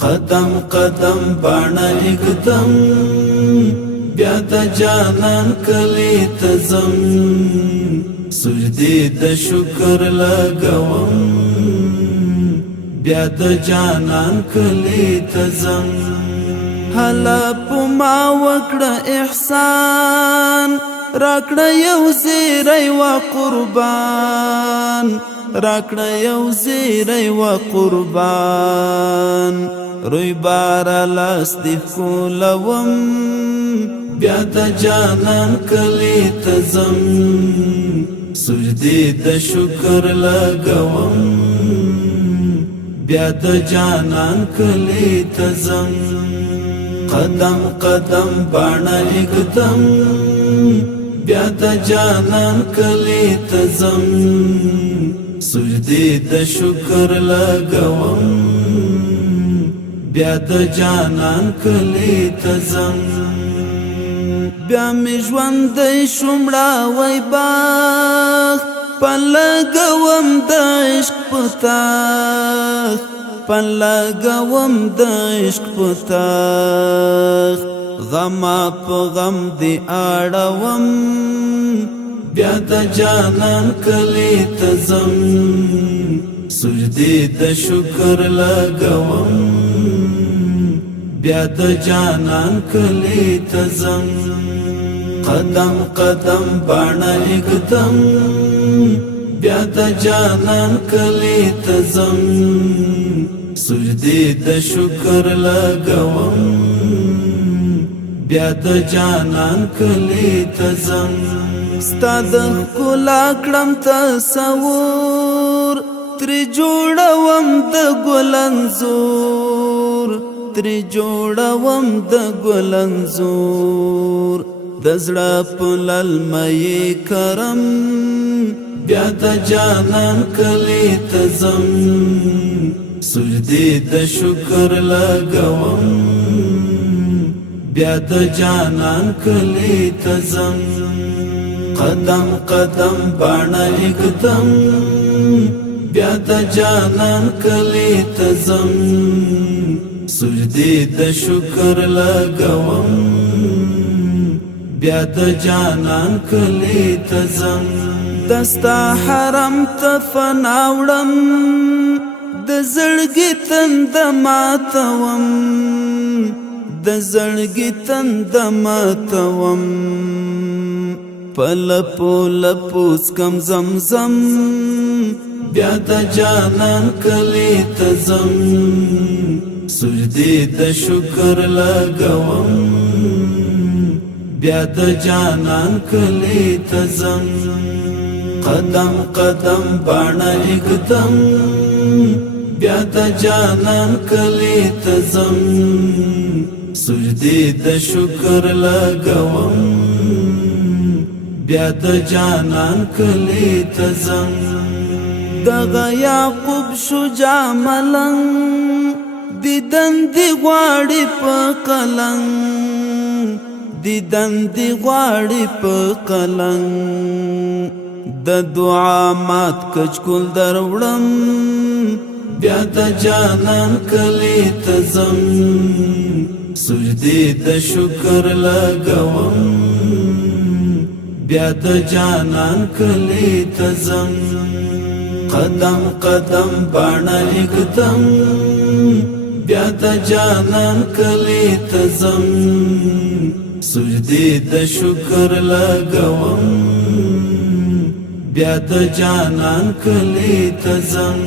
قدم قدم باڼه اګدم بیا د جانان کلی تزم سجدي د شکر لګوم بیا د جانان کلی تزم هلا پما وکړه احسان راکړه یو زیری و قربان راکړه یو زیری و قربان روی بار لاس دی کولوم بیا د جانان کلی تزم سجدي د شکر لګوم بیا د جانان کلی تزم قدم قدم باڼه اګدم بیا د جانان کلی تزم سجدي د شکر لګوم بیا د جانان کلی تزم بیا می ژوند شومړه وای باغ پلګوم د عشق پتاخ پلګوم د عشق پتاخ غم په غم دی اړوم بیا د جانان کلی تزم سجدي د شکر لګوم بیا د جانان کلی تزم قدم قدم باڼه اګدم بیا د جانان کلی تزم سجدي د شکر لګوم بیا د جانان کلی تزم ستا د ښکلا کړم تصور ترې جوړوم د ګل انځور ترې جوړوم د ګل انځور د زړه په للمې کرم بیا د جانان کلی تزم سجدي د شکر لګوم بیا د جانان کلی تزم قدم قدم باڼه اګدم بیا د جانان کلی تزم سجدي د شکر لګوم بیا د جانان کلی تزم دستا حرم ته فناوړم د زړګي تند ماتوم د زړګي تند ماتوم پلپو لپوس کم زمزم بیا د جانان کلی تزم سجدي د شکر لګوم بیا د جانان کلی تزم قدم قدم باڼه اګدم بیا د جانان کلی تزم سجدي د شکر لګوم بیا د جانان کلی تزم دغه یعقوب شجاع ملنګ دیدن دی غواړي په قلنګ دیدن دی غواړي په قلنګ د دعا مات کچکول دروړم بیا د جانان کلی تزم سجدي د شکر لګوم بیا د جانان کلی تزم قدم قدم باڼه اګدم بیا د جانان کلی تزم سجدي د شکر لګوم بیا د جانان کلی تزم